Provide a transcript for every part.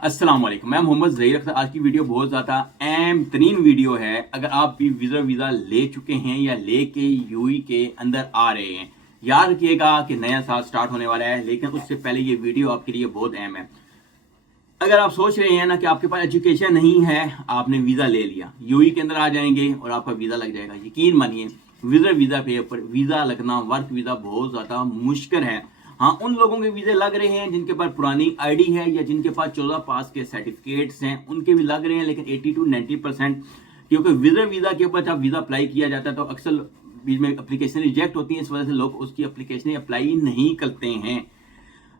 अस्सलाम वालेकुम। मैं मोहम्मद ज़हीर अख्तर। आज की वीडियो बहुत ज़्यादा अहम तरीन वीडियो है। अगर आप भी वीज़ा ले चुके हैं या लेके यूएई के अंदर आ रहे हैं, याद रखिएगा कि नया साल स्टार्ट होने वाला है, लेकिन उससे पहले ये वीडियो आपके लिए बहुत अहम है। अगर आप सोच रहे हैं ना कि आपके पास एजुकेशन नहीं है, आपने वीज़ा ले लिया, यूएई के अंदर आ जाएंगे और आपका वीज़ा लग जाएगा, यकीन मानिए वीज़ा पे पर वीज़ा लगना, वर्क वीज़ा बहुत ज़्यादा मुश्किल है। हाँ, उन लोगों के वीज़े लग रहे हैं जिनके पास पुरानी आईडी है या जिनके पास 14 पास के सर्टिफिकेट्स हैं, उनके भी लग रहे हैं, लेकिन 80 to 90%, क्योंकि वीज़ा के ऊपर जब वीज़ा अप्लाई किया जाता है तो अक्सर बीच में एप्लीकेशन रिजेक्ट होती है, इस वजह से लोग उसकी एप्लीकेशन अप्लाई नहीं करते हैं।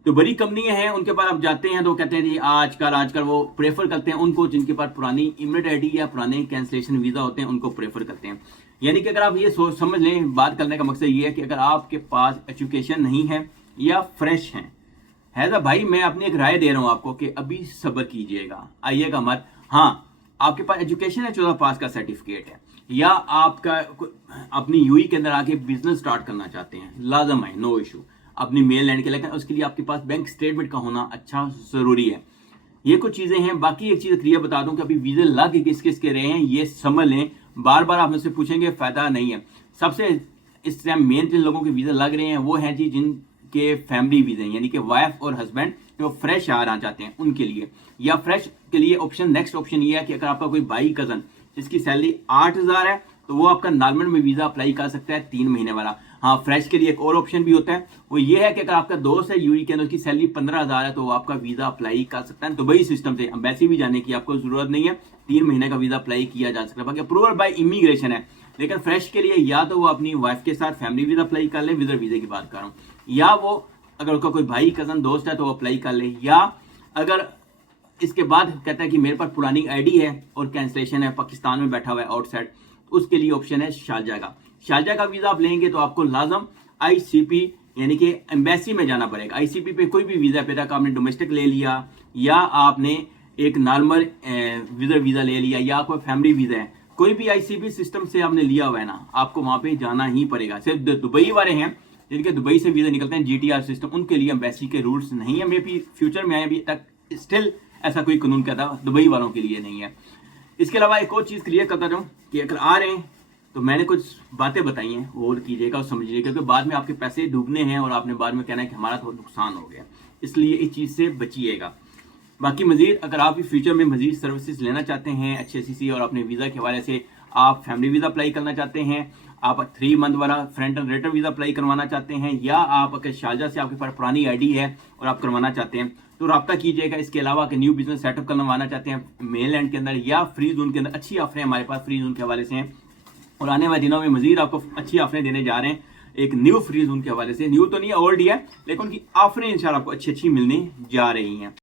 तो बड़ी कंपनियां हैं, उनके पास आप जाते हैं तो कहते हैं जी आजकल वो प्रेफर करते हैं उनको जिनके पास पुरानी इमिग्रेट आईडी या पुराने कैंसलेशन वीज़ा होते हैं, उनको प्रेफर करते हैं। यानी कि अगर आप ये सोच समझ लें, बात करने का मकसद ये है कि अगर आपके पास एजुकेशन नहीं है या फ्रेश है तो भाई मैं अपनी एक राय दे रहा हूं आपको कि अभी सब्र कीजिएगा, आइएगा मत। हाँ, आपके पास एजुकेशन है, 14 पास का सर्टिफिकेट है, या आपका अपनी यूई के अंदर आके बिजनेस स्टार्ट करना चाहते हैं, लाजम है, नो इशू, अपनी मेल लैंड के, लेकिन उसके लिए आपके पास बैंक स्टेटमेंट का होना अच्छा जरूरी है। ये कुछ चीजें हैं। बाकी एक चीज क्लियर बता दूं कि अभी वीजे लग किस किस के रहे हैं ये समझ लें। बार बार आप मुझसे पूछेंगे, फायदा नहीं है। सबसे इस टाइम मेन जिन लोगों के वीजे लग रहे हैं वो हैं जी जिनके फैमिली वीजे, यानी कि वाइफ और हस्बैंड जो फ्रेश आना चाहते हैं उनके लिए। या फ्रेश के लिए ऑप्शन, नेक्स्ट ऑप्शन ये है कि अगर आपका कोई भाई कजन जिसकी सैलरी 8,000 है तो वो आपका नॉर्मल में वीजा अप्लाई कर सकता है 3 महीने वाला। हाँ, फ्रेश के लिए एक और ऑप्शन भी होता है, वो ये है कि अगर आपका दोस्त है यूएई के अंदर, उसकी सैलरी 15,000 है तो वो आपका वीजा अप्लाई कर सकता है दुबई सिस्टम से। एम्बेसी भी जाने की आपको जरूरत नहीं है, 3 महीने का वीजा अप्लाई किया जा सकता है। बाकी अप्रूवल बाय इमिग्रेशन है। लेकिन फ्रेश के लिए या तो वो अपनी वाइफ के साथ फैमिली वीजा अप्लाई कर ले, विजिटर वीजे की बात कर रहा हूँ, या वो अगर उसका कोई भाई कजन दोस्त है तो वो अप्लाई कर ले, या अगर इसके बाद कहता है कि मेरे पास पुरानी आईडी है और कैंसलेशन है, पाकिस्तान में बैठा हुआ है आउटसाइड, उसके लिए ऑप्शन है शारजा का वीजा आप लेंगे तो आपको लाजम आईसीपी यानी कि एम्बेसी में जाना पड़ेगा। आईसीपी पे कोई भी वीजा पे तक आपने डोमेस्टिक ले लिया या आपने एक नॉर्मल वीजा ले लिया या कोई फैमिली वीजा है, कोई भी आईसीपी सिस्टम से आपने लिया हुआ है ना, आपको वहां पे जाना ही पड़ेगा। सिर्फ दुबई वाले हैं जिनके दुबई से वीजा निकलते हैं, जीटीआर सिस्टम, उनके लिए एम्बेसी के रूल्स नहीं है। मे भी फ्यूचर में आए, अभी तक स्टिल ऐसा कोई कानून कहता दुबई वालों के लिए नहीं है। इसके अलावा एक और चीज क्लियर करता रहूं कि अगर आ रहे हैं तो मैंने कुछ बातें बताई हैं, वो कीजिएगा और समझिएगा, क्योंकि बाद में आपके पैसे डूबने हैं और आपने बाद में कहना है कि हमारा तो नुकसान हो गया, इसलिए इस चीज से बचिएगा। बाकी मजीद अगर आप भी फ्यूचर में मजीद सर्विसेज लेना चाहते हैं अच्छी सी, और अपने वीजा के हवाले से आप फैमिली वीजा अप्लाई करना चाहते हैं, आप 3 मंथ वाला friend and return visa apply करवाना चाहते हैं, या आप अगर शारजा से आपके पास पुरानी आईडी है और आप करवाना चाहते हैं तो रब्ता कीजिएगा। इसके अलावा अगर न्यू बिजनेस सेटअप करवाना चाहते हैं मेल लैंड के अंदर या फ्री जोन के अंदर, अच्छी ऑफरें हमारे पास फ्री जोन के हवाले से हैं, और आने वाले दिनों में मजीद आपको अच्छी ऑफरें देने जा रहे हैं एक न्यू फ्री जोन के हवाले से। न्यू तो नहीं, ओल्ड ही है, लेकिन उनकी ऑफरें इंशाल्लाह आपको अच्छी मिलने जा रही हैं।